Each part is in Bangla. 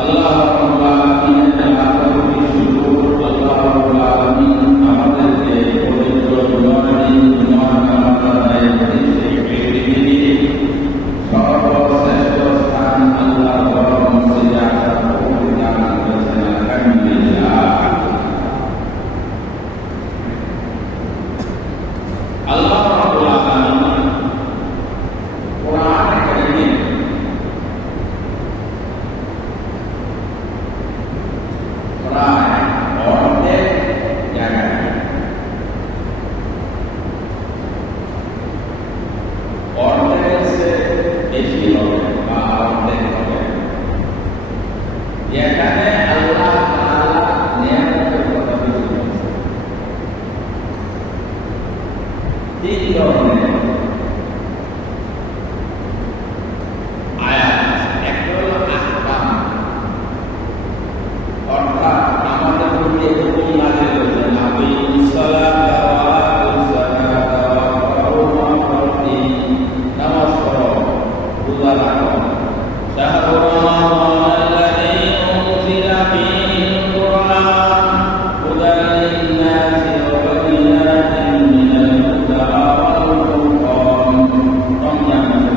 আল্লাহ রাব্বুল আলামিনের আলাদা শুকর। আল্লাহ রাব্বুল আলামিন আমাদেরকে পবিত্র জুমার দিন জুমার নামাজ আদায় করে সেই পৃথিবীর সর্বশ্রেষ্ঠ স্থান আল্লাহ ঘর মসজিদে আসার তৌফিক দান করেছেন। আলহামদুলিল্লাহ। আল্লাহ রাব্বুল আলামিন কোরআন কারীমে প্রায় অর্ধেক জায়গায় অর্ধেকের চেয়ে বেশি হবে বা অর্ধেক হবে যেখানে আল্লাহ তাআলা নিয়ামতের কথা বলেছেন। তিন ধরনের আয়াত। একটা হলো আহকাম, অর্থাৎ আমাদের প্রতি হুকুম নাযিল হয়েছে, আকিমুস সালাতা ওয়া আতুস যাকাতা ওয়া রাউফি, নামাজ পড়ো, রোজা রাখো। শাহরু রমাদান আল্লাযী উনজিলা ফীহিল কুরআন হুদাল লিন-নাসি ওয়া বায়িনাতিন মিনাল হুদা ওয়াল ফুরকান। রমজান মাসের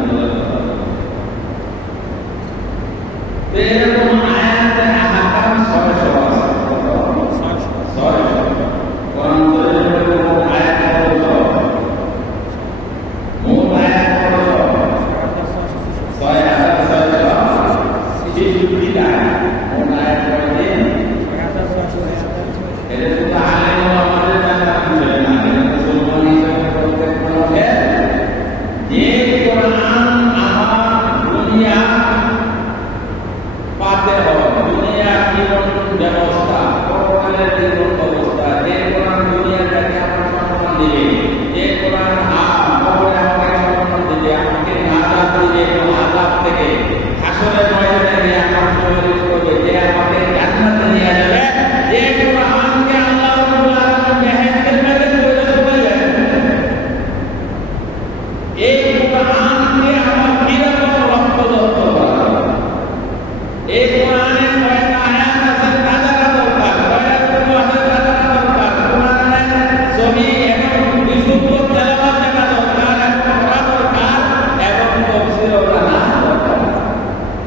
এরকম আয়াতে আহকাম 600 আছে। 600 কোরআন শরীফের মধ্যে আয়াত কত? মোট আয়াত কত? 6660 আয়াত। মোট আয়াত কত? এটা শুধু আলেম আমাদের জানার বিষয় না, এটা মুসলমান হিসেবে প্রত্যেক মানুষের যে কোরআন আমার দুনিয়া পাতে হবে, দুনিয়া জীবন ব্যবস্থা, পরকালের জীবন ব্যবস্থা, যে কোরআন দুনিয়াটাকে আমার সম্মান দিবে, যে কোরআন কবরে আমাকে সম্মান দিবে, আমাকে নাজাত দিবে এবং আযাব থেকে হাসরের ময়দানে নিয়ে আমার সুপারিশ করবে, যে আমাকে জান্নাতে নিয়ে যাবে, যে কোরআনকে আল্লাহ রাব্বুল আলামিন বেহেশতের মধ্যে প্রবেশ করাবেন, এই কোরআনকে আমার কিরকম রক্ত ধরতে হবে, এই কোরআনের কয়টা আয়াত আছে তা জানা দরকার, কয়টা রূকু আছে তা জানা দরকার, কোরআনের সহিহ এবং বিশুদ্ধ তেলাওয়াত জানা দরকার এবং পড়া দরকার এবং তাফসীরও জানা দরকার।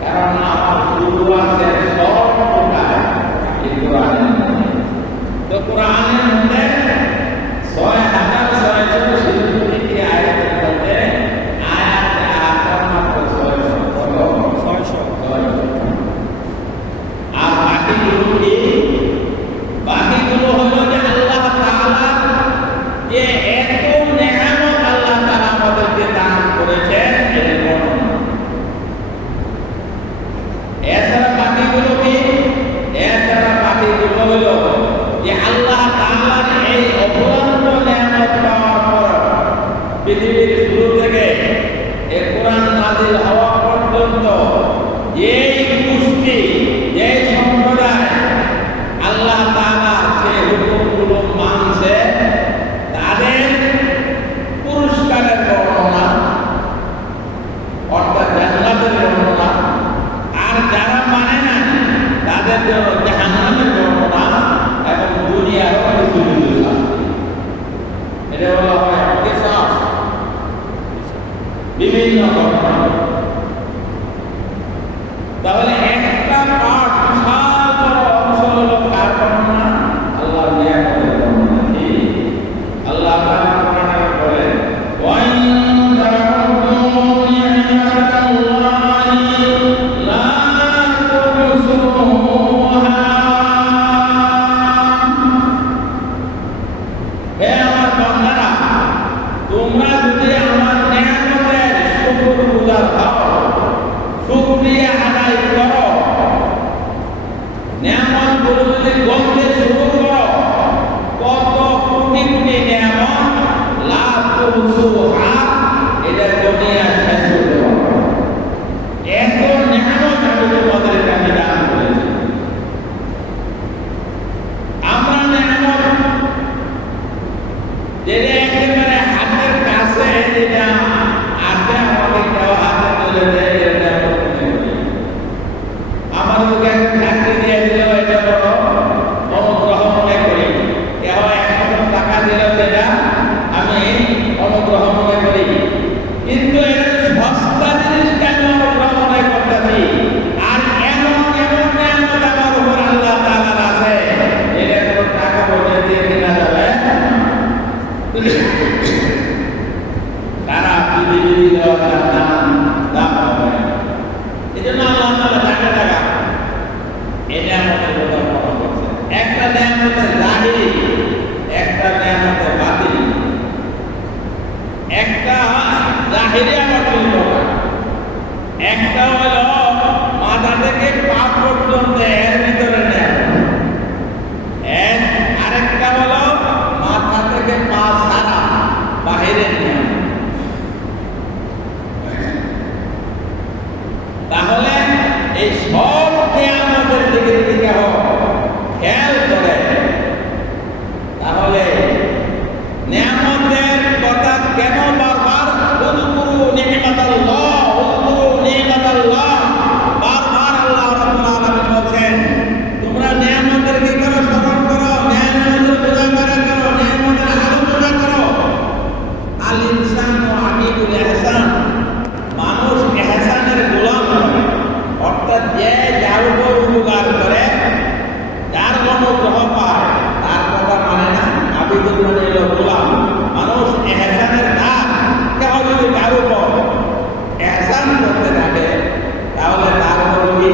কারণ আমার শুরু আছে সব প্রকার এই কোরআনের মধ্যে। তো কোরআনের মধ্যে 6660 আয়াতের মধ্যে আয়াত আকার মাত্র 600। আর বাকিগুলো হলো যে আল্লাহ তাআলা যে এত নেয়ামত আল্লাহ তাআলা আমাদেরকে দান করেছেন এর বর্ণনা। এছাড়া বাকিগুলো কি? এছাড়া বাকিগুলো হলো যে আল্লাহ তাআলার এই অপরন্ত নেয়ামত পাওয়ার পর পৃথিবীর শুরু থেকে এই কোরআন নাযিল হওয়া পর্যন্ত এই গোষ্ঠী, এই সম্প্রদায় আল্লাহ তাআলা সেই হুকুমগুলো মানছে, তাদের পুরস্কারের বর্ণনা অর্থাৎ জান্নাতের বর্ণনা, আর যারা মানে না তাদের জন্য জাহান্নামের বর্ণনা এবং দুনিয়ার কিছু কিছু শাস্তি। এটা বলা হয় কিসাস, বিভিন্ন ঘটনা। তাহলে একটা পাঠ বিশাল বড় অংশ হলো কার বর্ণনা? আল্লাহর নিয়ামতের বর্ণনা। কি আল্লাহ তাআলা কোরআনে বলেন, ওয়া ইন তা'উদু নি'মাতাল্লাহি লা তুহসুহা। হে আমার বান্দারা, তোমরা যদি আমার নিয়ামতের শুকরগুজার হও, শুকরিয়া আদায় করো, নিয়ামতগুলো যদি গণতে শুরু করো, কত কোটি কোটি নিয়ামত, লা তুহসুহা, এটা দুনিয়া শেষ করতে পারবে না। এত নিয়ামত আমি তোমাদেরকে আমি দান করেছি। আমরা নিয়ামত যেটা একেবারে হাতের কাছে যেটা আছে, আমাকে কেউ হাতে তুলে দেয়, এটা আমাদের চাকরি দিয়ে দিল, এটা বড় অনুগ্রহ মনে করি। কেহ 100 টাকা দিল, সেটা আমি অনুগ্রহ মনে করি। কিন্তু এর সস্তা জিনিসটা আমি অনুগ্রহ মনে করতেছি। আর এমন এমন নিয়ামত আমার উপর আল্লাহ তাআলার আছে, এটা কোনো টাকা পয়সা দিয়ে কেনা যাবে সারা পৃথিবী দিলেও তার দাম হবে না। এই জন্য আল্লাহ তাআলা টাকা টাকা এই নিয়ামতের কথা বলা করছে। একটা নিয়ামতের জাহিরি, একটা নিয়ামতের বাতিল। একটা জাহিরি আমার দুটো, একটা হলো মাথা থেকে পা পর্যন্ত এর ভিতরে নিয়ামত, আরেকটা হলো মাথা থেকে পা সারা বাহিরের নিয়ামত। তাহলে এই সব নিয়ামতের দিকে যদি কেউ খেয়াল করে, তাহলে নিয়ামতের কথা কেন বারবার উযকুরু নি'মাতাল্লাহ, উযকুরু নি'মাতাল্লাহ, বারবার আল্লাহ রাব্বুল আলামিন বলছেন তোমরা নিয়ামতের কি করো, স্মরণ করো, নিয়ামতের পূজা করো, নিয়ামতের আলোচনা করো। আল ইনসানু আবিদুল ইহসান, মানুষ ইহসানের গোলাম, অর্থাৎ যে যার উপর উপকার করে, যার অনুগ্রহ পায়, তার কথা মানে না। আবিদুল মানে হলো গোলাম। মানুষ ইহসানের দাস। কেউ যদি তার উপর ইহসান করতে থাকে, তাহলে তার উপর কি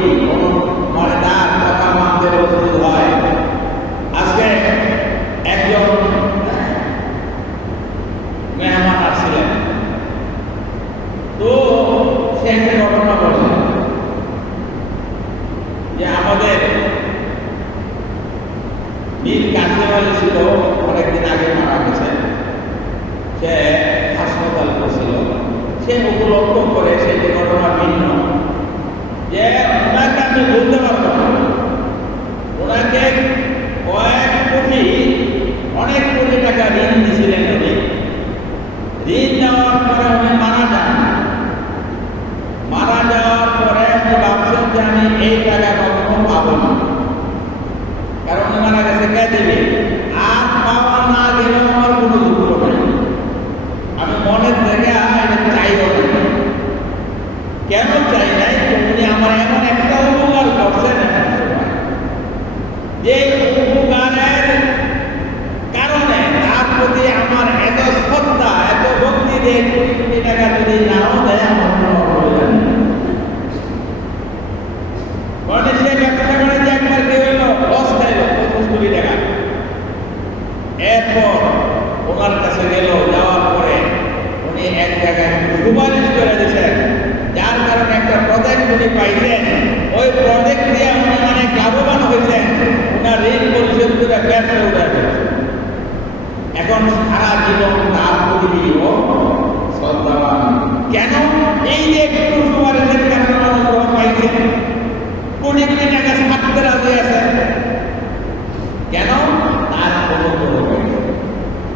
মানে তার কথা মানতে প্রস্তুত হয়। আজকে একজন মেহমান আসছিলেন, তো সে একটা ঘটনা বললেন যে আমাদের মীর কাসিম আলী ছিল, অনেকদিন আগে মারা গেছে। সে হাসপাতাল করছিল। সে উপলব্ধ করে সেই ঘটনা ভিন্ন, যে ওনাকে আমি বলতে পারবো না। ওনাকে অনেক কোটি টাকা ঋণ দিয়েছিলেন উনি। ঋণ দেওয়ার পরে উনি মারা যান। মারা যাওয়ার পরে উনি ভাবছেন যে আমি এই টাকা কখনো পাবো না, কারণ উনি মারা গেছে, কে দেবে? আর পাওয়া না গেলেও আমার কোনো দুঃখ নেই, আমি মনের থেকে এটা চাইব না। কেন চাই নাই? উনি আমার এমন একটা উপকার করছেন এমন সময়, যে উপকারের কারণে তার প্রতি আমার এত শ্রদ্ধা, এত ভক্তি, দিয়ে কোটি কোটি টাকা যদি নাও দেয় আমার কোনো অসুবিধা নেই। মানে সে ব্যবসা করে যে একবার কি হইল, লস খাইল 25 কোটি টাকা। এরপর ওনার কাছে গেল, যাওয়ার পরে উনি এক জায়গায় সুপারিশ করে দিয়েছেন, যার কারণে একটা প্রজেক্ট উনি পাইছেন। ওই প্রজেক্ট দিয়ে উনি অনেক লাভবান হয়েছেন। ওনার ঋণ পরিশোধ করে ব্যবসা উঠে গেছে। এখন সারা জীবন তার প্রতি শ্রদ্ধাবান। কেন? এই যে একটু সুপারিশের কারণে অনুগ্রহ পাইছেন, কোটি কোটি টাকা ছাড়তে রাজি আছেন। কেন? তার অনুগ্রহ পাইছে।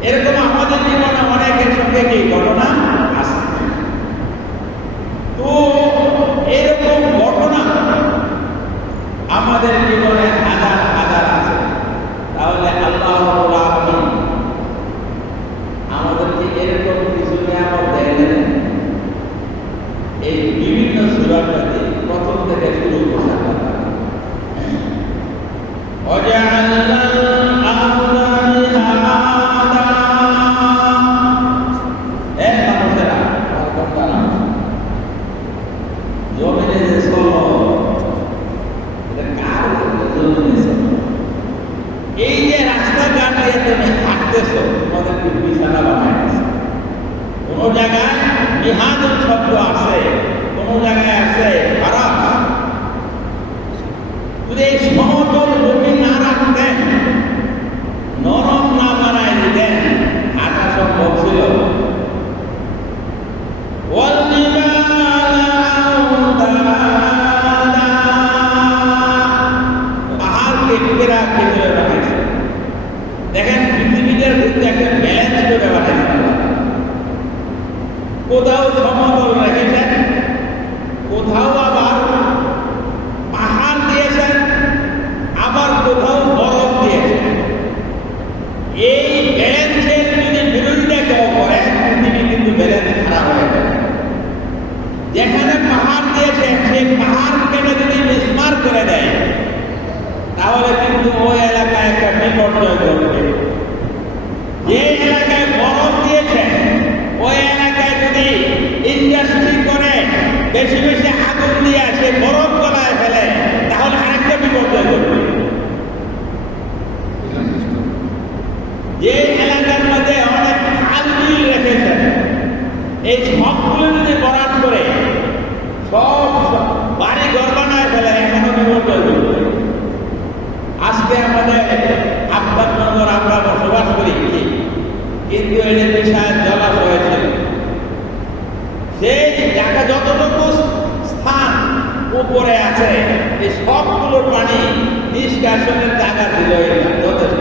এরকম আমাদের জীবনে অনেকের সঙ্গে কি ঘটনা আছে। তো এরকম ঘটনা আমাদের জীবনে হাজার হাজার আছে। তাহলে আল্লাহ রাব্বুল আলামিন আমাদেরকে এরকম কিছু নিয়ামত দেন। এই বিভিন্ন সূরাতে প্রথম থেকে শুরু করছে আল্লাহ ওয়াজআলনা আল-আরদা মিহাদা। মানুষেরা জমিনে যে চলো, এটা কার জমিনে চলো? এই যে রাস্তাঘাট দিয়ে তুমি হাঁটতেছো, তোমাদেরকে বিছানা বানাইতেছে। কোন জায়গায় মিহাদুল শব্দ আছে, কোন জায়গায় আছে খারাপ। যদি এই সমতল ভূমি না রাখতেন, নরম না বানাই দিতেন, হাঁটা সম্ভব ছিল। দেখেন পৃথিবীটার কিন্তু একটা ব্যালেন্স করে বানাইছেন। কোথাও সমতল রেখেছেন, কোথাও আবার পাহাড় দিয়েছেন, তাহলে কিন্তু ওই এলাকায় একটা বিপর্যয় ঘটবে। যে এলাকায় বরফ দিয়েছে ওই এলাকায় যদি ইন্ডাস্ট্রি করে বেশি বেশি আগুন দিয়ে সে বরফ গলায় ফেলে তাহলে আরেকটা বিপর্যয় ঘটবে। যে এলাকার মধ্যে অনেক খাল বিল রেখেছেন এই সবগুলো যদি বরাদ করে সব বাড়ি ঘর বানায় ফেলে এখনো বিপর্যয় ঘটবে। আজকে আমাদের আফগানগর আমরা বসবাস করি কিন্তু এর পেশায় জলাশয় ছিল সেই জায়গা যতটুকু স্থান উপরে আছে এই সবগুলোর পানি নিষ্কাশনের জায়গা ছিল যথেষ্ট।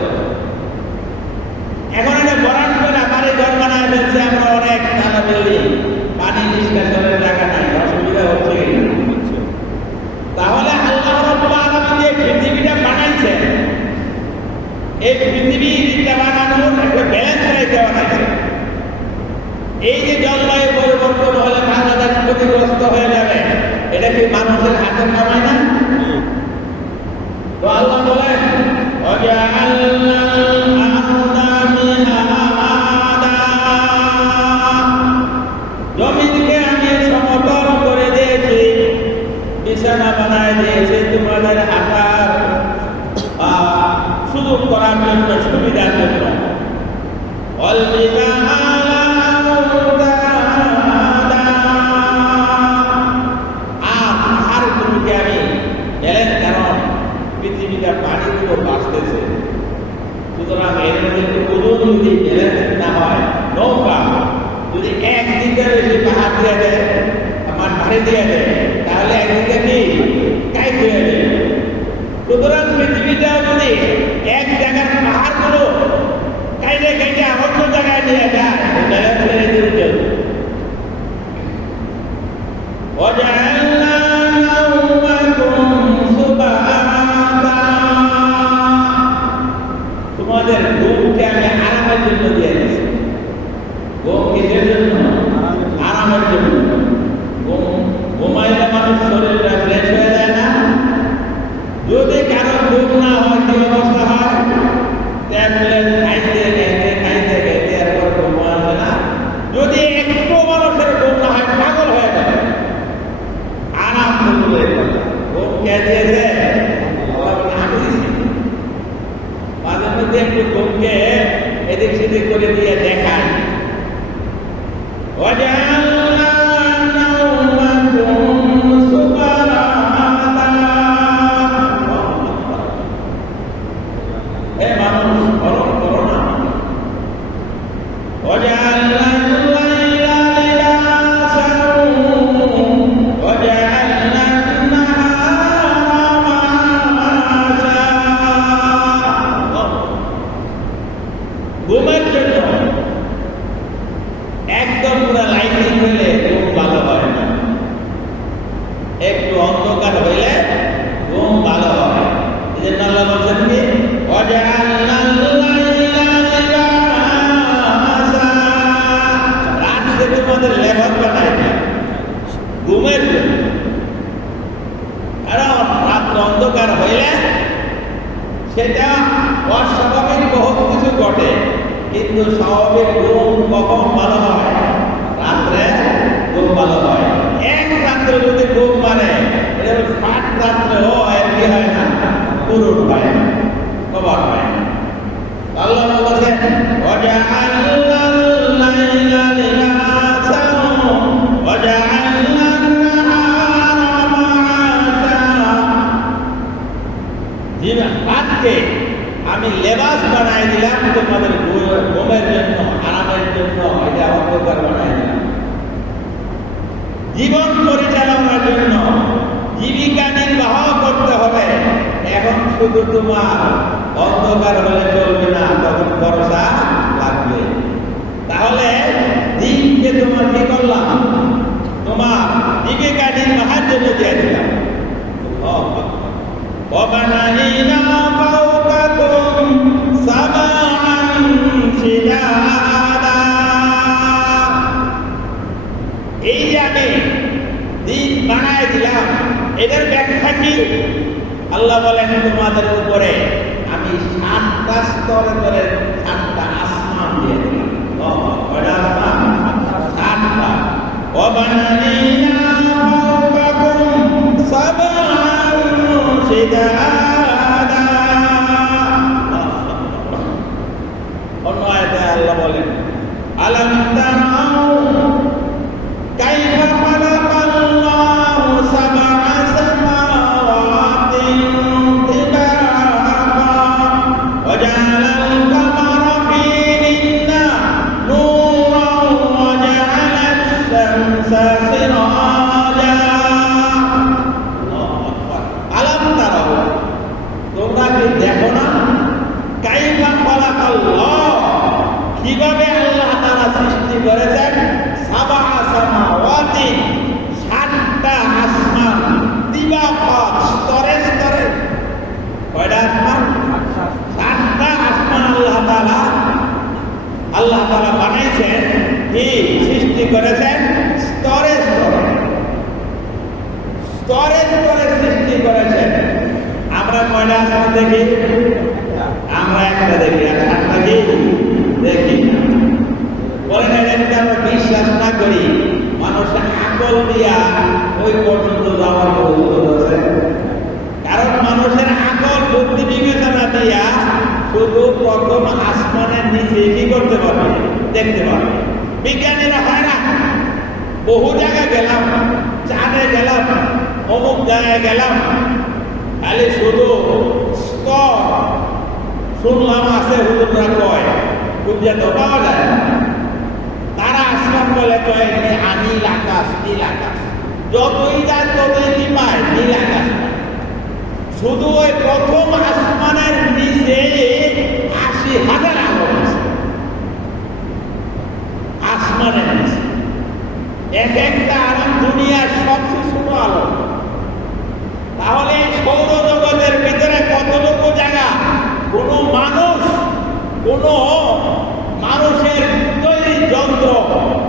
এখন এটা বরাদ করে বাড়ি ঘর বানায় ফেলছে আমরা অনেক নানা বিল্ডিং পানি নিষ্কাশনের জায়গা নাই, অসুবিধা হচ্ছে। তাহলে আল্লাহ রাব্বুল আলামিন যে পৃথিবীটা বানাইছে এই পৃথিবীটা বানানোর একটা ব্যালেন্স রেখে বানাইছে। এই যে জলবায়ু পরিবর্তন হলে বাংলাদেশ ক্ষতিগ্রস্ত হয়ে যাবে এটা কি মানুষের হাতের কামাই না? তো আল্লাহ বলেন জমিনকে আমি সমতল করে দিয়েছি, বিছানা বানায় দিয়েছে তোমাদের হাঁটার সুযোগ করার জন্য, সুবিধার জন্য। আর পাহাড়গুলোকে আমি গেলেন কারণ পৃথিবীটা পানিগুলো বাঁচতেছে, সুতরাং এর মধ্যে একটু ওজন যদি ব্যালেন্স না হয়, নৌকা যদি একদিকে বেশি পাহাড় দিয়ে দেয় আমার পাড়ে দিয়ে দেয় তাহলে একদিকে কি কাইট হয়ে যাবে। সুতরাং পৃথিবীটা যদি এক জায়গার পাহাড়গুলো কাইটে কাইটে অন্য জায়গায় নিয়ে যায় ব্যালেন্স ছেড়ে দিতে তোমাদের ঘুমকে আমি আরামের জন্য দিয়ে দিচ্ছি। ঘুম কিসের জন্য? আরামের জন্য। ঘুমাইলে মানুষ শরীরটা ফ্রেশ হয়ে যায় না? যদি কারো ঘুম না হয় কি অবস্থা হয়? ট্যাবলেট খাইতে খাইতে খাইতে খাইতে এরপর ঘুম আসে না। যদি একটু মানুষের ঘুম না হয় পাগল হয়ে যাবে। আরাম করবে। ঘুম কে দিয়েছে? আমি দিচ্ছি। মাঝে মধ্যে একটু ঘুমকে এদিক সেদিক করে দিয়ে দেখায়। ঘুমের জন্য একদম পুরো লাইটিং হইলে ঘুম ভালো হয় না, একটু অন্ধকার হইলে ঘুম ভালো হয়। এই জন্য আল্লাহ বলছেন কি রাতকে তোমাদের লেবার বানায় না ঘুমের জন্য। কারণ রাত্র অন্ধকার হইলে সেটা অস্বাভাবিক বহুত কিছু ঘটে, কিন্তু স্বাভাবিক ঘুম কখন ভালো হয়? রাত্রে ঘুম ভালো হয়। এক রাত্রে যদি ঘুম মারে এটা 60 রাত্রে হয় কি হয় না? পুরুষ হয় না, কবার হয় না। আল্লাহ বলেছেন রাতকে আমি লেবাস বানাই দিলাম তোমাদের ঘুমের জন্য, আরামের জন্য। এটা অন্ধকার বানাই দিলাম জীবন পরিচালনার জন্য, জীবিকা নির্বাহ করতে হবে। এখন শুধু তোমার অন্ধকার হলে চলবে না, তখন ভরসা লাগবে। তাহলে দিনকে তোমার কি করলাম? তোমার জীবিকা নির্বাহের জন্য দিয়ে দিলাম। وبنينا فوقكم سبعا شدادا। এই যে আমি দিন বানায় দিলাম এটার ব্যাখ্যা কি? আল্লাহ বলেন তোমাদের উপরে আমি 7টা স্তরে করে 7টা আসমান দিয়ে দিলাম। কয়টা আসমান? 7টা। وبنينا فوقكم سبعا شدادا। অন্য আয়াতে আল্লাহ বলেন আলাম তারাউ কাইফা খালাকাল্লাহু সাবআ সামাওয়াতিন তিবাকা ওয়া জাআলাল কামারা ফীহিন্না নূরান ওয়া জাআলাশ শামসা সিরাজা। আল্লাহু আকবার। আলাম তারাউ, তোমরা কি দেখো না? কাইফা খালাকাল্লাহ, কিভাবে আল্লাহ তাআলা সৃষ্টি করেছেন? সাবআ সামাওয়াতি, 7টা আসমান, তিবাকা, স্তরে স্তরে। কয়টা আসমান? 7টা আসমান আল্লাহ তাআলা বানাইছেন। কি সৃষ্টি করেছেন? স্তরে স্তরে, স্তরে স্তরে সৃষ্টি করেছেন। আমরা কয়টা আসমান দেখি? আমরা একটা দেখি, আর 7টা কি দেখি? বলেন এটা যদি আমরা বিশ্বাস না করি, মানুষের আকল দিয়া ওই পর্যন্ত যাওয়ার প্রয়োজন আছে? কারণ মানুষের আকল বুদ্ধি বিবেচনা দিয়া শুধু প্রথম আসমানের নিচে কি করতে পারবে? দেখতে পারবে। বিজ্ঞানীরা হয় না, বহু জায়গায় গেলাম, চাঁদে গেলাম, অমুক জায়গায় গেলাম, খালি শুধু স্তর শুনলাম আছে, হুজুররা কয়, খুঁজে তো পাওয়া যায়। তারা আসমান বলে কয় নীল আকাশ, নীল আকাশ। যতই যায় ততই কি পায়? নীল আকাশ। শুধু ওই প্রথম আসমানের নিচে 80,000 আলো আছে। আসমানের নিচে এক একটা আরাম দুনিয়ার সবচেয়ে ছোট আলো। তাহলে এই সৌরজগতের ভিতরে কতটুকু জায়গা কোন মানুষের তৈরি যন্ত্র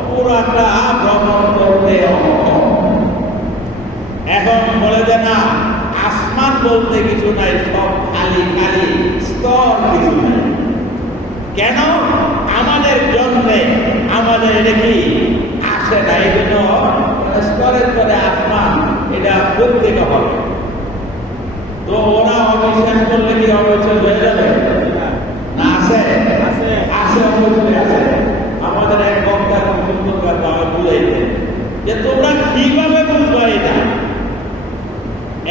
পুরাটা ভ্রমণ করতে অক্ষম। এখন বলে যে না, আসমান বলতে কিছু নাই, সব খালি খালি স্তর, কিছু নাই। কেন? আমাদের যন্ত্রে আমাদের এটা কি আসে না, এই জন্য স্তরে স্তরে আসমান এটা প্রত্যেকে হবে। তো ওরা অবিশ্বাস করলে কি অবিশ্বাস হয়ে যাবে? না, আছে আছে, অবশ্যই আছে। আমাদের এক বক্তা খুব সুন্দর কথা বুঝাইতে যে তোমরা কিভাবে বুঝবা এটা।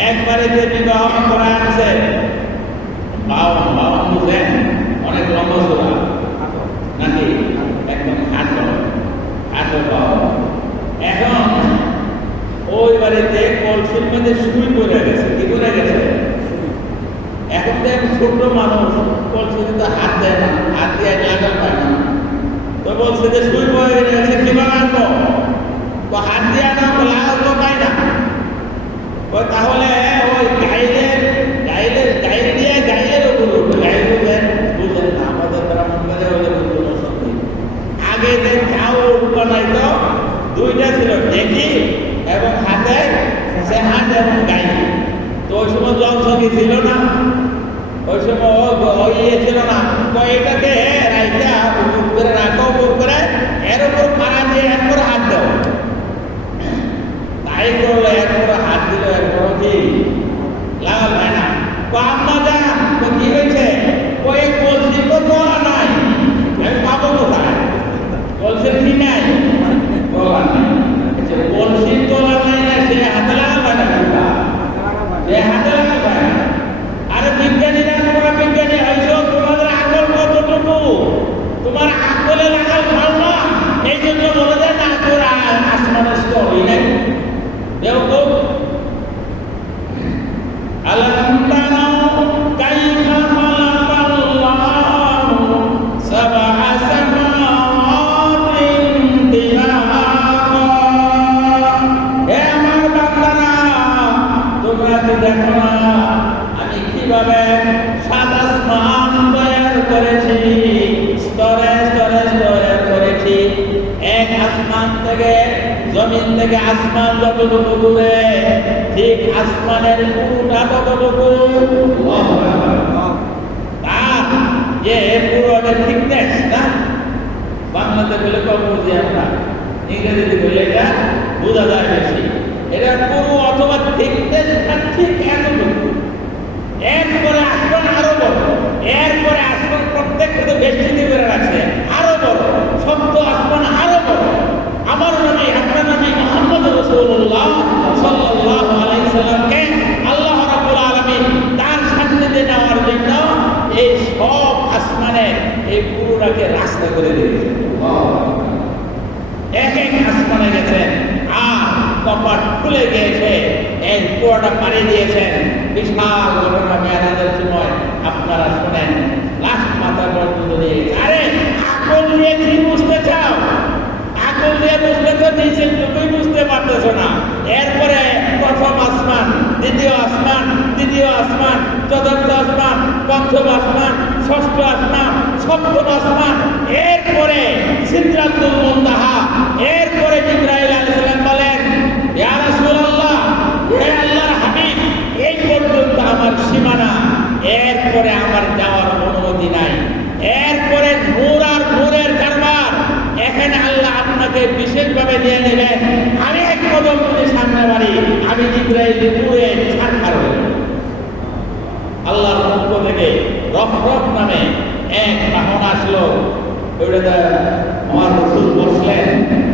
একবারে যে বিবাহ করা আছে, বাউন বুঝেন, অনেক লম্বা সোলা নাকি, একদম হাঁটো বাউন। এখন ওই বাড়িতে কলসির মধ্যে সুই পড়ে গেছে। কি করে গেছে? এখন তো ছোট মানুষ, কলসিতে তো হাত দেয় না, হাত দিয়ে লাগাল পায় না। তো বলছে যে সুই পড়ে গেছে, কিভাবে আনবো? তো হাত দিয়ে আনা, লাগাল তো পায় না। তাহলে ওই গাইলের উপর উঠবে। গাইল বুঝেন না, আমাদের ব্রাহ্মণবাড়ি হলে বুঝলো সত্যি। আগে যে চাউল বানাইতো, 2টা ছিল, ডেকি এবং হাতে সে হাত এবং গাই। তো ওই সময় জলসখী ছিল না, ওই সময় ছিল না। তো এটাকে রাইতা উপর করে রাখো, উপর করে এর উপর পাড়া দিয়ে এরপর হাত দাও। তাই করলো, এরপর হাত দিল, এরপর কি লাগাল হয় না। তো আম্মা যা, তো কি হয়েছে? ওই কলসি তো তোলা নাই, আমি পাবো কোথায়? কলসির কি নাই? তোলা নাই। কলসি তোলা নাই না, সে হাতে লাগাল হয় না, সে হাতে লাগাল হয় না। আরে বিজ্ঞানীরা, তোমরা বিজ্ঞানী হয়েছ, তোমাদের আকল কতটুকু? তোমার আকলে লাগাল ভালো না, এই জন্য বলে যায় না তোরা আসমানের স্তরই নাই। দেখো আলাম তারাউ কাইফা খালাকাল্লাহু সাবআ সামাওয়াতিন তিবাকা। হে আমার বান্দারা, তোমরা কি দেখো না আমি কিভাবে 7 আসমান তৈরি করেছি, স্তরে স্তরে স্তরে করেছি। এক আসমান থেকে, জমিন থেকে আসমান যতটুকু দূরে ঠিক আসমানের পুরোটা কতটুকু, তার যে পুরোটা থিকনেস না, বাংলাতে বলে কম বুঝি আমরা, ইংরেজিতে বলে এটা বোঝা যায় বেশি। এটা পুরো অথবা থিকনেসটা ঠিক এতটুকু। এরপরে আসমান আরো বড়, এরপরে আসমান প্রত্যেকটা বেষ্টিতে করে রাখছে আরো বড়, সপ্ত আসমান আরো বড়। আমার নবী, আপনার নবী মুহাম্মদ রাসূলুল্লাহ সাল্লাল্লাহু আলাইহি সাল্লামকে আল্লাহ রাব্বুল আলামিন তার সান্নিধ্যে নেওয়ার জন্য এই সব আসমানে এই পুরোটাকে রাস্তা করে দিয়েছেন। এক এক আসমানে গেছেন আর কপাট খুলে গিয়েছে, এই পুরোটা পাড়ি দিয়েছেন। বিশাল ঘটনা মেরাজের সময় আপনারা শোনেন, লাস্ট মাথা পর্যন্ত দিয়েছে। আরে আকল দিয়ে কি বুঝতে চাও? আকল দিয়ে বুঝলে তো নিচের টুকুই বুঝতে পারতেছো না। এরপরে প্রথম আসমান, দ্বিতীয় আসমান, তৃতীয় আসমান, চতুর্থ আসমান, পঞ্চম আসমান, ষষ্ঠ আসমান, সপ্তম আসমান, এরপরে সিদরাতুল মুনতাহা, এরপরে জিবরাইল আলাইহিস সালাম বলেন, ইয়া রাসূলুল্লাহ, হে আল্লাহর হাবিব, এই পর্যন্ত আমার সীমানা, এরপরে আমার যাওয়ার অনুমতি নাই। এরপরে নূর আর নূরের কারবার, এখানে আল্লাহ আপনাকে বিশেষভাবে দিয়ে নেবেন। আমি এক কদম যদি সামনে বাড়ি, আমি জিবরাইল নূরে ছারখার হয়ে আল্লাহর পক্ষ থেকে রফরফ নামে এক বাহন আসলো। ওইটা আমার রাসূল বসলেন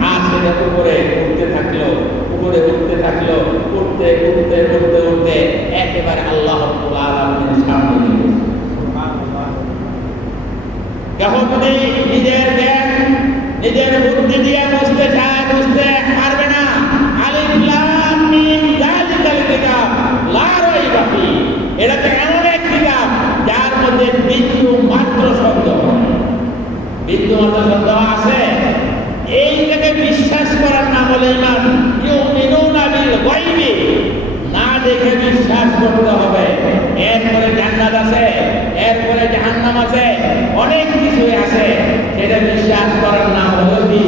আর সেটা উপরে উঠতে থাকলো, উপরে উঠতে থাকলো, উঠতে উঠতে উঠতে উঠতে একেবারে আল্লাহ রাব্বুল আলামিনের সামনে গেল। যখন নিজের জ্ঞান, নিজের বুদ্ধি দিয়ে বুঝতে চায়, বুঝতে পারবে না। আলিফ লাম মিম যালিকাল কিতাব লা রাইবা ফীহ, এটা তো এমন এক কিতাব যার মধ্যে বিন্দু মাত্র সন্দেহ, বিন্দু মাত্র সন্দেহ আছে। এইটাকে বিশ্বাস করার নাম হলো ঈমান। ইউমিনুনা বিল গায়বি, না দেখে বিশ্বাস করতে হবে। এরপরে জান্নাত আছে, এরপরে জাহান্নাম আছে, অনেক কিছুই আছে, সেটা বিশ্বাস করার নাম হলো কি?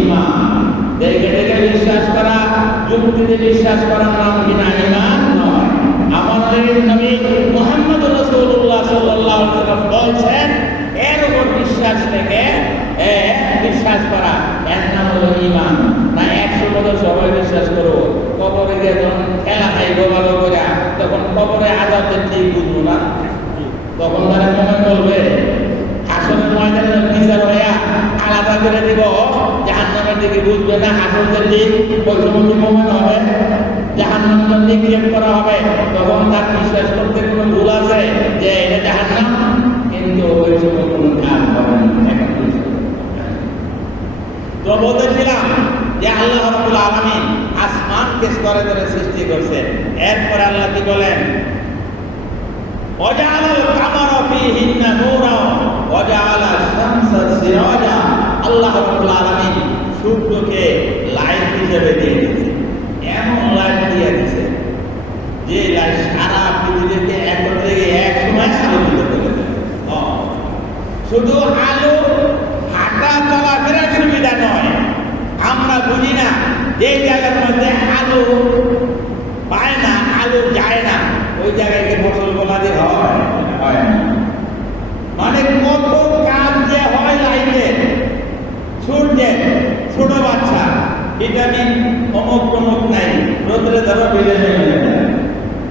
ঈমান। দেখে দেখে বিশ্বাস করা, যুক্তিতে বিশ্বাস করার নাম কি না? ঈমান নয়। আমাদের নবী মুহাম্মদ রাসূলুল্লাহ সাল্লাল্লাহু আলাইহি ওয়াসাল্লাম বলছেন, এর উপর বিশ্বাস থেকে বিশ্বাস করা, এর নাম হলো ঈমান। না 100 বছর সবাই বিশ্বাস করো, কবরে গিয়ে যখন খেলা খাইবো ভালো করে, তখন কবরে আযাবটা ঠিক বুঝবো না, তখন তারা মনে করবে হাসরের ময়দানে বিচার হইয়া আলাদা করে দিব, জাহান্নামের দিকে বুঝবে না হাসরের দিক, ওই সময় মনে হবে জাহান্নামের দিকে নিক্ষেপ করা হবে, তখন তার বিশ্বাস করতে কোনো ভুল আছে যে এটা জাহান্নাম, কিন্তু ওই সময় কোনো কাজ হবে না। তো বলতেছিলাম যে আল্লাহ রাব্বুল আলামিন আসমানকে স্তরে স্তরে সৃষ্টি করছেন। এরপর আল্লাহ কি বলেন, ওয়াজআলাল কামারা ফীহিন্না নূরা ওয়াজআলা শামসা সিরাজা, আল্লাহ রাব্বুল আলামিন সূর্যকে লাইট হিসেবে দিয়ে দিয়েছেন। এমন লাইট দিয়ে দিয়েছেন যে লাইট সারা পৃথিবীকে একত্রে এক সময় আলোকিত করে দেবে। শুধু আলো হাঁটা চলাফেরার সুবিধা নয়, আমরা বুঝি না যে জায়গার মধ্যে আলো পায় না, আলো যায় না, ওই জায়গায় ফসল ফলাদি হয় না। মানে কত কাজ যে হয় লাইটের, সূর্যের, ছোট বাচ্চা ভিটামিন অমুক অমুক নাই, রোদ্রে ধরো বেড়ে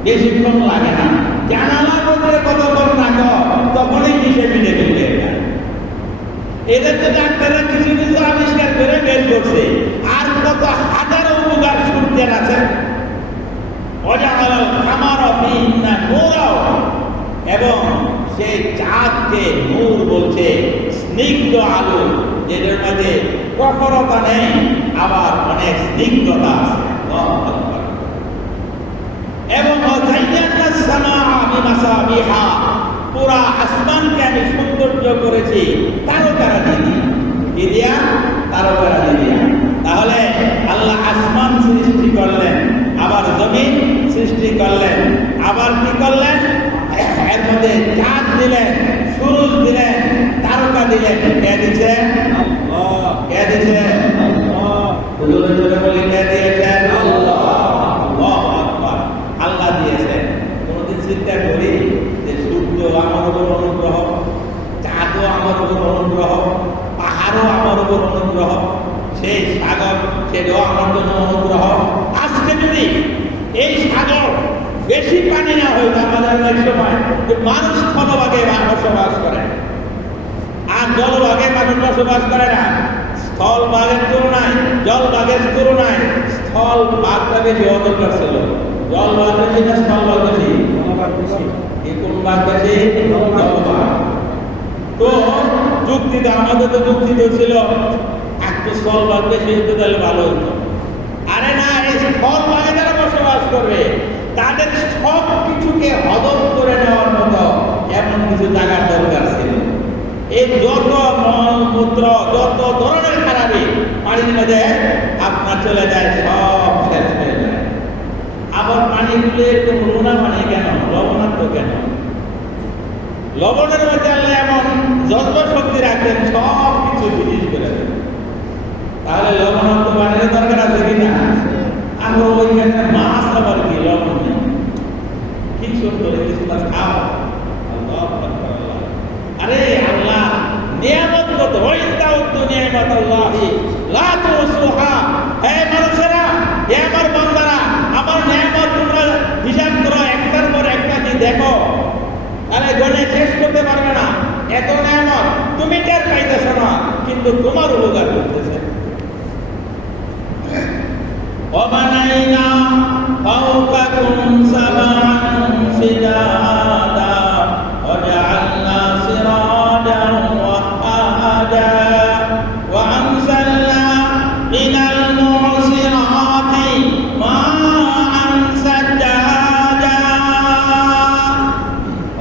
বেশিক্ষণ লাগে না, জানালার রোদ্রে কতক্ষণ রাখো তখনই মিশে মিটে ফেলবে। এদের তো ডাক্তাররা কিছু কিছু আবিষ্কার করে বের করছে, আর কত হাজারো উপকার সূর্যের আছে। এবং সেই চাঁদকে নূর বলছে, স্নিগ্ধ আলো, যেটার মধ্যে কঠোরতা নেই, আবার অনেক স্নিগ্ধতা আছে। এবং পুরা আসমানকে আমি সৌন্দর্য করেছি তারকারা দিয়া, তারকারা দিয়া। তাহলে আল্লাহ আসমান সৃষ্টি করলেন, আবার জমিন সৃষ্টি করলেন, আবার কি করলেন? এর মধ্যে চাঁদ দিলেন, সূরজ দিলেন, তারকা দিলেন। কে দিচ্ছেন? কে দিচ্ছেন? কে দিয়েছেন? আল্লাহ। এটাও আমার জন্য অনুগ্রহ। আজকে যদি এই সাগর বেশি পানি না হইতো, আমাদের অনেক সময় যে মানুষ স্থলভাগে বসবাস করে আর জলভাগে মানুষ বসবাস করে না। স্থল ভাগের তুলনায় জল ভাগের তুলনায় স্থল ভাগটা বেশি অদরকার ছিল। জল ভাগ বেশি না স্থল ভাগ বেশি? কোন ভাগ বেশি? জলভাগ। তো যুক্তিতে আমাদের তো যুক্তিতে ছিল একটু স্থল ভাগ বেশি হতো তাহলে ভালো হতো। আরে না, এই স্থল ভাগে যারা বসবাস করবে তাদের সব কিছুকে হজম করে নেওয়ার মতো এমন কিছু জায়গার দরকার ছিল। এই যত মলমূত্র যত ধরনের খারাপি পানির মধ্যে আপনার চলে যায়, সব শেষ হয়ে যায়। আবার পানিগুলো এরকম নোনা পানি কেন, লবণাক্ত কেন? লবণের মধ্যে আল্লাহ এমন যত শক্তি রাখেন সব কিছু জিনিস করে দেন। তাহলে লবণাক্ত পানির দরকার আছে কিনা? আমরা ওইখানে মাছ আবার কি লবণ নেই, কি সুন্দর কিছু খাও। আরে আল্লাহ নিয়ামত কত, নিয়ামত আল্লাহি লা তুসুহা। হে মানুষেরা, হে আমার বান্দারা, আমার নিয়ামত তোমরা হিসাব করো, একটার পর একটা কি দেখো, আরে গণে শেষ করতে পারবে না। এত নিয়ামত তুমি টের পাইতেছো না, কিন্তু তোমার উপকার করতেছে। وَبَنَيْنَا فَوْقَكُمْ سَبْعًا شِدَادًا وَجَعَلْنَا سِرَاجًا وَهَّاجًا وَأَنزَلْنَا مِنَ الْمُعْصِرَاتِ مَاءً ثَجَّاجًا।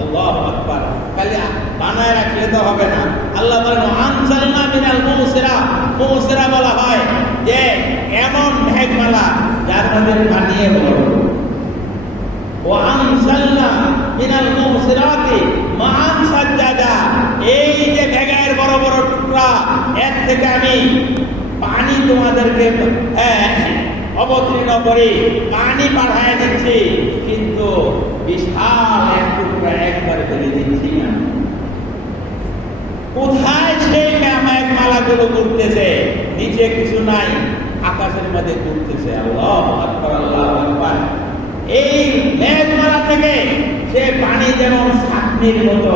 আল্লাহু আকবার। খালি বানায় রাখলে তো হবে না। আল্লাহ বলেন আনজালনা মিনাল মুসিরা। মুসিরা বলা হয় যে এমন মেঘমালা যার মধ্যে পানি ভরা। ও আনজালনা মিনাল মুসিরাতি মাআন সাজ্জাজা। এই যে মেঘের বড় বড় টুকরা, এর থেকে আমি পানি তোমাদেরকে অবতীর্ণ করে পানি পাঠায় দিচ্ছি, কিন্তু বিশাল এক টুকরা একবার ফেলে দিচ্ছি না। কোথায় সেই মেঘমালাগুলো ঘুরতেছে? নিচে কিছু নাই, আকাশের মধ্যে ঘুরতেছে। আল্লাহু আকবার, আল্লাহু আকবার। এই মেঘমালা থেকে সে পানি যেমন ছাকনির মতো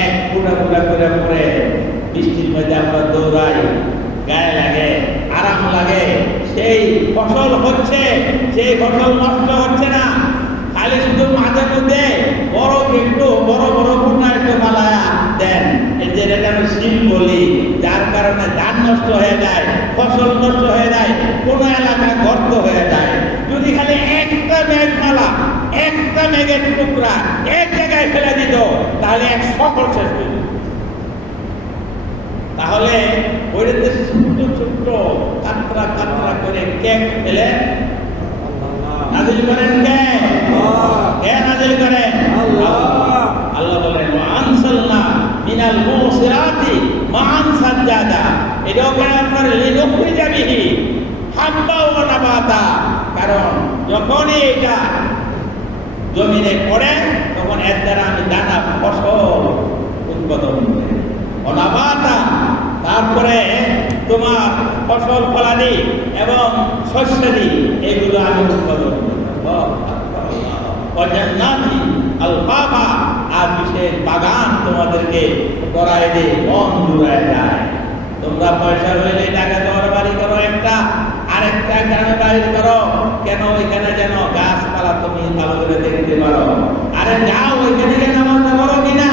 এক ফুটা ফুটা করে পড়ে, বৃষ্টির মধ্যে আমরা দৌড়াই, গায়ে লাগে, আরাম লাগে। সেই ফসল হচ্ছে, সেই ফসল নষ্ট হচ্ছে না। খালি শুধু মাঝে মধ্যে একটু বড় বড় ফুটা একটু ফালায়া দেন, এই যে এটা আমি শিল বলি, যার কারণে ধান নষ্ট হয়ে যায়, ফসল নষ্ট হয়ে যায়, কোনো এলাকা গর্ত হয়ে যায়। যদি খালি একটা মেঘমালা, একটা মেঘের টুকরা এক জায়গায় ফেলে দিত, তাহলে এক শহর শেষ হয়ে যেত। তাহলে ওইটাতে ছোট্ট ছোট্ট কাতরা কাতরা করে কেক ফেলে নাজিল করেন। কে নাজিল করেন? আল্লাহ বলেন আনসালনা মিনাল মুসিরাতি মাআন সাজ্জাজা। এটাও কেন আপনার লিনুখরিজা বিহি হাব্বা ওয়া নাবাতা। কারণ যখনই এটা জমিনে পড়ে তখন এর দ্বারা আমি দানা ফসল উৎপাদন করি। অনাবাতা, তারপরে তোমার ফসল ফলাদি এবং শস্যাদি এগুলো আমি উৎপাদন করি। আলফাফা, আর বিশেষ বাগান তোমাদেরকে করায় দিয়ে মন জুড়ায় যায়। তোমরা পয়সা হইলে টাকা তোমার বাড়ি করো একটা, আরেকটা গ্রামে বাড়ি করো, কেন? ওইখানে যেন গাছপালা তুমি ভালো করে দেখতে পারো। আরে যাও ওইখানে যেন আমাদের করো কিনা,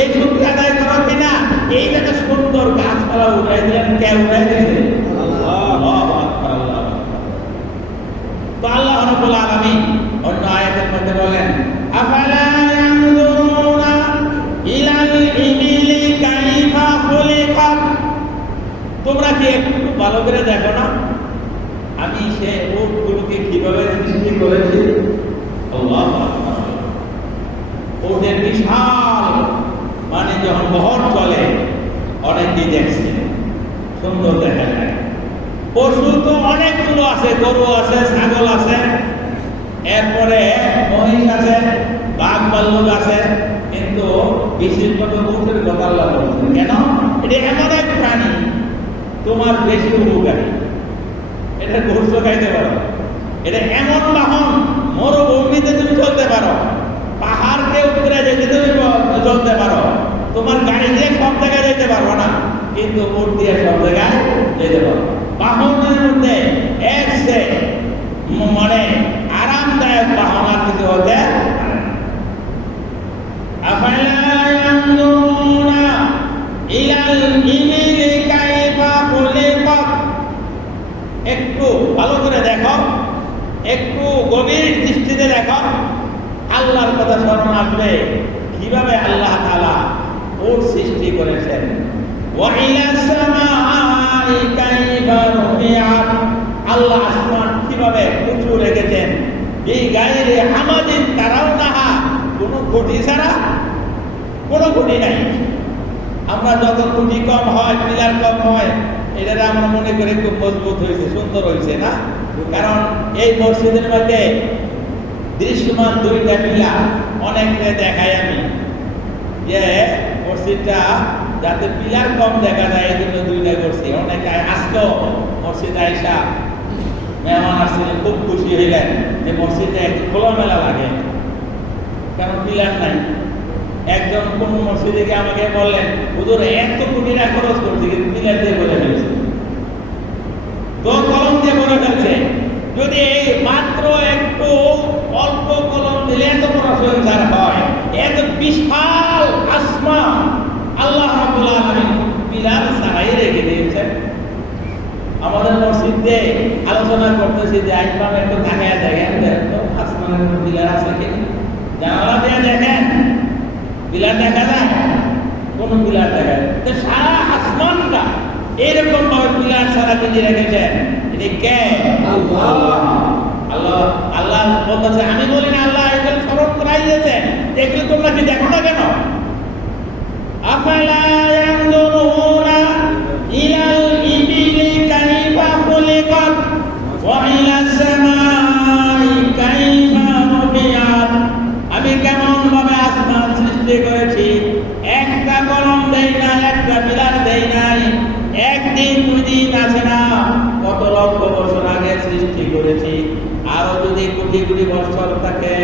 এই শক্তি আদায় করো কিনা। এই যে সুন্দর গাছপালা উঠাই দিলেন, কে উঠাই দিয়েছে? তো আল্লাহ রাব্বুল আলামিন অন্য আয়াতের মধ্যে বলেন আফালা ইয়ানজুরুনা ইলাল ইবিলি কাইফা খুলিকাত। তোমরা কি একটু ভালো করে দেখো না আমি সে উটগুলোকে কিভাবে সৃষ্টি করেছি? আল্লাহু আকবার। ওদের বিশাল মানে যখন বহর চলে অনেকেই দেখছে, সুন্দর দেখা যায়। পশু তো অনেকগুলো আছে, গরু আছে, ছাগল আছে, এরপরে মহিষ আছে, বাঘ ভাল্লুক আছে, কিন্তু বিশেষত উটের কথা আল্লাহ বলছেন। কেন? এটা এমন এক প্রাণী তোমার বেশি উপকারী। এটা গোস্ত খাইতে পারো। এটা এমন বাহন, মরুভূমিতে তুমি চলতে পারো, পাহাড়কে উপরে যেতে তুমি চলতে পারো, তোমার গাড়ি দিয়ে সব জায়গায় যেতে পারবো না, কিন্তু উট দিয়ে সব জায়গায় যেতে পারো। বাহনের মধ্যে এক সে মানে আরামদায়ক বাহন আর কিছু হতে পারে না। আফালা ইয়ানজুরুনা ইলাল ইবিলি কাইফা খুলিকাত। একটু ভালো করে দেখো, একটু গভীর দৃষ্টিতে দেখো, আল্লাহর কথা স্মরণ আসবে কিভাবে আল্লাহ তাআলা উট সৃষ্টি করেছেন। ওয়া ইলাস সামাই কাইফা রুফিআত। আল্লাহ আসমান কিভাবে উঁচু রেখেছেন, এই গায়ের আমাদের তারাও নাহা, কোনো খুঁটি ছাড়া, কোনো খুঁটি নাই। আমরা যত খুঁটি কম হয়, পিলার কম হয়, এটা আমরা মনে করি খুব মজবুত হয়েছে, সুন্দর হয়েছে না। কারণ এই মসজিদের মধ্যে দৃশ্যমান দুইটা পিলার অনেককে দেখাই আমি, যে মসজিদটা যাতে পিলার কম দেখা যায় এই জন্য দুইটা করছি। অনেকে আজকেও মসজিদ আইসা মেহমান আসছিলেন, খুব খুশি হইলেন যে মসজিদে একটু খোলামেলা লাগে, কারণ পিলার নাই। একজন কোন মসজিদে গিয়ে আমাকে বললেন, হুজুর এত কোটি টাকা খরচ করছে কিন্তু পিলার দিয়ে বলে ফেলছে, তো কলম দিয়ে বলে ফেলছে। যদি এই মাত্র একটু অল্প কলম দিলে এত বড় সংসার হয়, এত বিশাল আসমান আল্লাহ রাব্বুল আলামিন পিলার ছাড়াই রেখে দিয়েছেন। আমাদের মসজিদে আলোচনা করতেছি যে আইমাম একটু তাকায় দেখেন তো আসমানের উপর পিলার আছে কি, জানালা দিয়ে দেখেন পিলার দেখা যায়, কোন পিলার দেখা যায়? তো সারা আসমানটা এরকম ভাবে পিলার ছাড়া তিনি রেখেছেন। তিনি কে? আল্লাহ। আল্লাহ আল্লাহ বলতেছে, আমি বলি না আল্লাহ এগুলো স্মরণ করাই দিয়েছেন, এগুলো তোমরা কি দেখো না কেন? আফালা ইয়ানজুরুনা ইলাল ইবিলি কাইফা খুলিকাত ওয়া ইলাস সামাই কাইফা রুফিআত। আমি কেমন ভাবে আসমান সৃষ্টি করেছি, একটা কলম দেই না, একটা পিলার দেই নাই, একদিন দুই দিন আছে না, কত লক্ষ বছর আগে সৃষ্টি করেছি। আরো যদি কোটি কোটি বছর থাকে,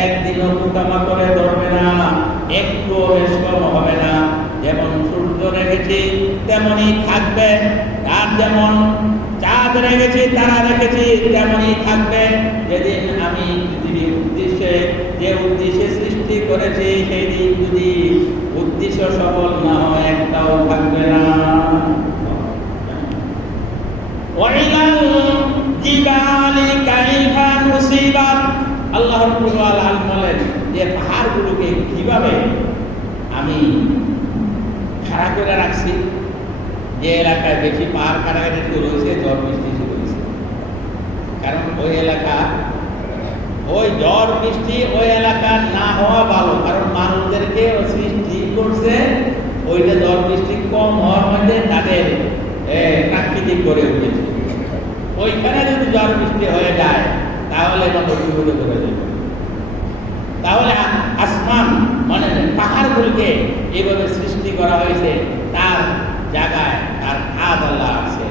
একদিনও পোকামা করে ধরবে না, একটু বেশ কম হবে না। যেমন সূর্য রেখেছি তেমনই থাকবে, আর যেমন চাঁদ রেখেছি, তারা রেখেছি, তেমনই থাকবে। যেদিন আমি পৃথিবীর উদ্দেশ্যে, যে উদ্দেশ্যে সৃষ্টি করেছি, সেই দিন যদি উদ্দেশ্য সফল না হয়, একটাও থাকবে না। ওয়াইলাল জিবালি কাইফা নুসিবাত। আল্লাহ রাব্বুল আলামিন বলেন যে পাহাড়গুলোকে কিভাবে আমি খাড়া করে রাখছি। যে এলাকায় বেশি পাহাড় কাটাকাটি শুরু হয়েছে, ঝড় বৃষ্টি শুরু হয়েছে, কারণ ওই এলাকা, ওই ঝড় বৃষ্টি ওই এলাকা না হওয়া ভালো, কারণ মানুষদেরকে সৃষ্টি করছে ওইটা ঝড় বৃষ্টি কম হওয়ার মধ্যে তাদের প্রাকৃতিক গড়ে উঠেছে। ওইখানে যদি ঝড় বৃষ্টি হয়ে যায় তাহলে মানুষ বিপদে পড়ে যাবে। তাহলে আসমান মানে পাহাড়গুলিকে এইভাবে সৃষ্টি করা হয়েছে, তার জায়গায় তার হাত আল্লাহ আছে।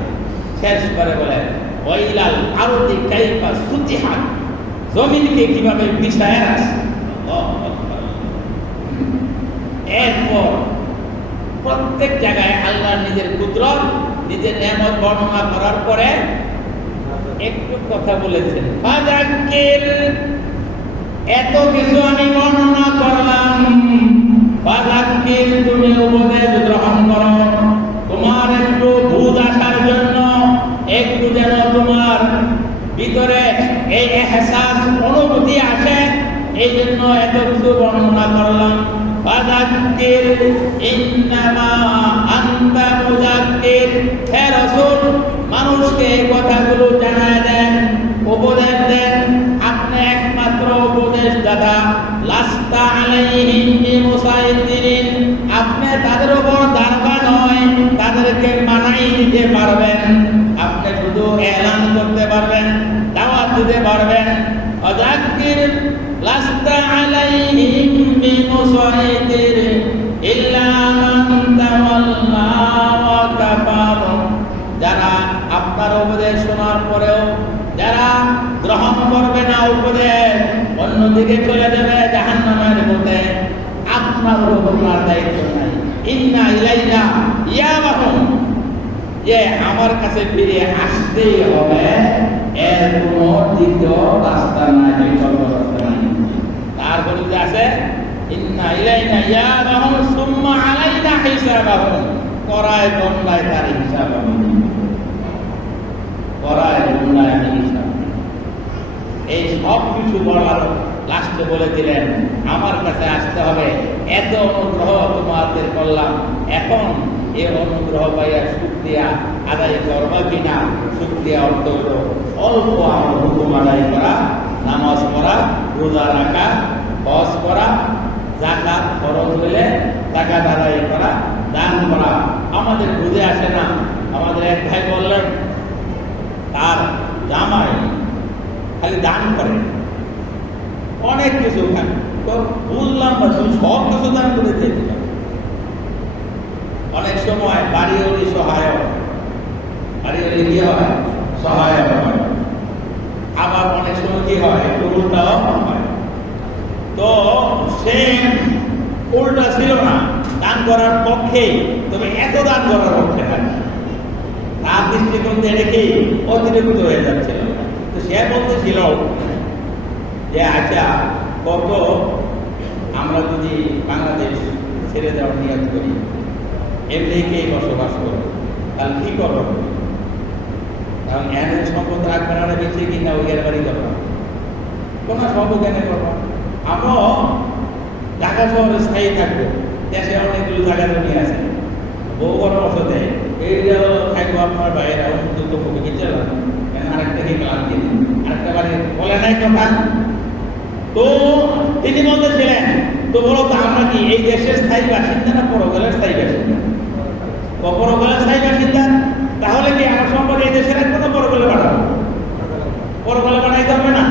শেষ করে বলে ওয়াইলাল আরদি কাইফা সুতিহাত। জমিনকে কিভাবে বিছায় রাখছে। এরপর প্রত্যেক জায়গায় আল্লাহ নিজের কুদরত, নিজের নিয়ামত বর্ণনা করার পরে একটু কথা বলেছেন, ফাযাক্কির। এত কিছু আমি বর্ণনা করলাম, ফাযাক্কির, তুমি উপদেশ গ্রহণ করো, তোমার একটু বুঝ আসার জন্য, একটু যেন তোমার ভিতরে এই এহসাস অনুভূতি আসে, এই জন্য এত কিছু বর্ণনা করলাম। ফাযাক্কির ইন্নামা আনতা মুযাক্কির। হে রাসূল, মানুষকে এই কথাগুলো জানায় দেন, উপদেশ দেন, আপনি একমাত্র উপদেশদাতা। লাস্তা আলাইহিম বিমুসাইতিরিন। আপনি তাদের উপর দারবা নয়, তাদেরকে মানাই দিতে পারবেন। আপনি শুধু এলান করতে পারবেন, দাওয়াত দিতে পারবেন। ফাযাক্কির লাস্তা আলাইহিম বিমুসাইতির ইল্লা মান তাওয়াল্লা ওয়া কাফার। যারা আপনার উপদেশ শোনার উপদেশ, অন্যদিকে চলে যাবে জাহান্নামের পথে। আপনার উপর দায়িত্ব নাই। ইন্না ইলাইনা ইয়াবাহুম, যে আমার কাছে ফিরে আসতেই হবে, এর কোনো দ্বিতীয় রাস্তা নাই, বিকল্প রাস্তা নাই। তারপরে যে আছে ইন্না ইলাইনা ইয়াবাহুম সুম্মা আলাইনা হিসাবাহুম, করায় গণনায় তার হিসাব হবে, করায় গণনায় হিসাব। এই সব কিছু বলার লাস্টে বলে দিলেন আমার কাছে আসতে হবে, এত অনুগ্রহ তোমাদের করলাম, এখন এই অনুগ্রহ পাইয়া শুকরিয়া আদায় করবা কিনা? শুকরিয়া অর্থ হল অল্প আমার হুকুম আদায় করা, নামাজ পড়া, রোজা রাখা, হজ করা, যাকাত ফরজ হলে যাকাত আদায় করা, দান করা। আমাদের বুঝে আসে না। আমাদের এক ভাই বললেন তার জামাই খালি দান করে, অনেক কিছু খায়। তো বুঝলাম না, তুমি সব কিছু দান করে দিয়ে দিলাম। অনেক সময় বাড়িওয়ালি সহায়ক, বাড়িওয়ালি কি হয়? সহায়ক হয়। আবার অনেক সময় কি হয়? একটু উল্টাও হয়। তো সে উল্টা ছিল না, দান করার পক্ষে, তবে এত দান করার পক্ষে না। তার দৃষ্টিকোণ দিয়ে রেখে অতিরিক্ত হয়ে যাচ্ছিল। তো সে বলতেছিল যে আচ্ছা, কত আমরা যদি বাংলাদেশ ছেড়ে দেওয়ার নিয়ত করি, এমনিকেই বসবাস করবো, তাহলে কি করবো? কারণ এমন সম্পদ রাখবে না, বেঁচে কিনা ওই বাড়ি করবো, কোনো সম্পদানে করবো। আমরাও ঢাকা শহরে স্থায়ী থাকবো, দেশে অনেকগুলো জায়গা জমি আছে, বউ পরামর্শ দেয় এই থাকবো আপনার বাইরে উন্নত মুখে চলান, আরেকটা কি ক্লাস দিন, আরেকটা বাড়ি বলে নাই কথা। তো তিনি বলতেছিলেন, তো বলো তো আমরা কি এই দেশের স্থায়ী বাসিন্দা না পরকালের স্থায়ী বাসিন্দা? পরকালের স্থায়ী বাসিন্দা। তাহলে কি আমার সম্পদ এই দেশের রাখবো না পরকালে পাঠাবো? পরকালে পাঠাইতে হবে না?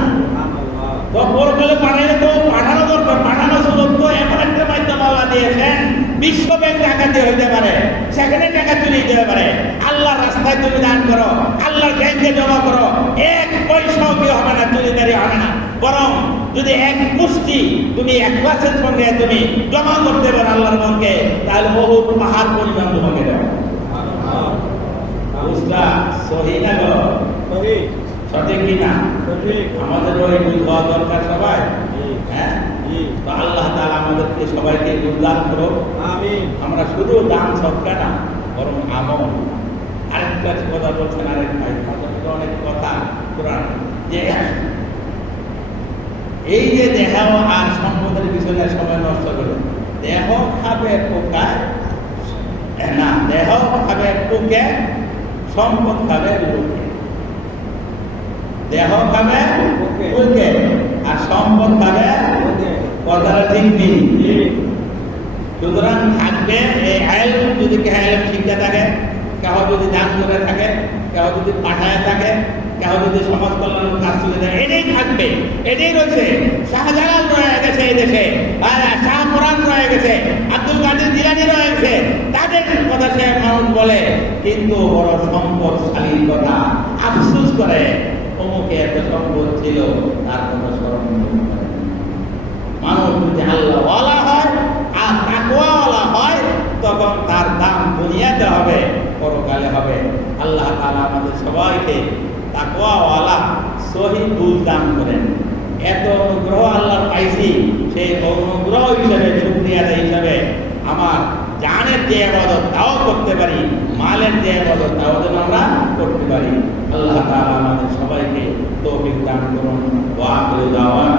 তো পরকালে পাঠাইলে তো পাঠানো দরকার। পাঠানো সুযোগ তো এমন একটা মাধ্যম আল্লাহ দিয়েছেন, বিশ্ব ব্যাংক ডাকাতি হইতে পারে, সেখানে টাকা চলে যেতে পারে। আল্লাহর রাস্তায় তুমি দান করো, আল্লাহর ব্যাংকে জমা করো, এক পয়সাও কি হবে না, চুরিদারি হবে না। বরং যদি এক মুষ্টি তুমি একলাসের সঙ্গে তুমি জমা করতে পারো আল্লাহর ব্যাংকে, তাহলে বহু পাহাড় পরিমাণ তোমাকে দেবে। বুঝলা? সহি না গো? সঠিক কিনা? আমাদের ওই হওয়া দরকার সবাই। হ্যাঁ, তো আল্লাহ তাআলা আমাদেরকে সবাইকে উদ্ধার করো। আমরা শুধু দান সৎকা না, বরং আমল। আরেকটা কথা বলছেন আরেক ভাই, অনেক কথা কোরআন, যে এই যে দেহ আর সম্পদের পিছনে সময় নষ্ট করে, দেহ খাবে পোকায় না, দেহ খাবে পোকে, সম্পদ খাবে লোকে। দেহ খাবে পোকে আর সম্পদ খাবে, কথাটা ঠিক নেই। সুতরাং থাকবে এই আইল, যদি কেউ শিক্ষা থাকে, কেউ যদি দান করে থাকে, কেউ যদি পাঠায় থাকে, কেউ যদি সমাজ কল্যাণ কাজ চলে যায়, এটাই থাকবে, এটাই রয়েছে। শাহজালাল রয়ে গেছে এই দেশে, শাহ কোরআন রয়ে গেছে, আব্দুল কাদের জিলানী রয়ে গেছে, তাদের কথা সে মানুষ বলে, কিন্তু বড় সম্পদশালীর কথা আফসোস করে, অমুকে এত সম্পদ ছিল, তার কথা স্মরণ করে। মানুষ যদি আল্লাহওয়ালা হয় আর তাকওয়াওয়ালা হয়, তখন তার দাম দুনিয়াতে হবে, পরকালে হবে। আল্লাহ তাআলা আমাদের সবাইকে তাকওয়াওয়ালা সহি বুঝ দান করেন। এত অনুগ্রহ আল্লাহর পাইছি, সেই অনুগ্রহ হিসেবে শুকরিয়া হিসেবে আমার জানের যে ইবাদত তাও করতে পারি, মালের যে ইবাদত তাও যেন আমরা করতে পারি। আল্লাহ তাআলা আমাদের সবাইকে তৌফিক দান করুন। ওয়া আখিরু দাওয়ানা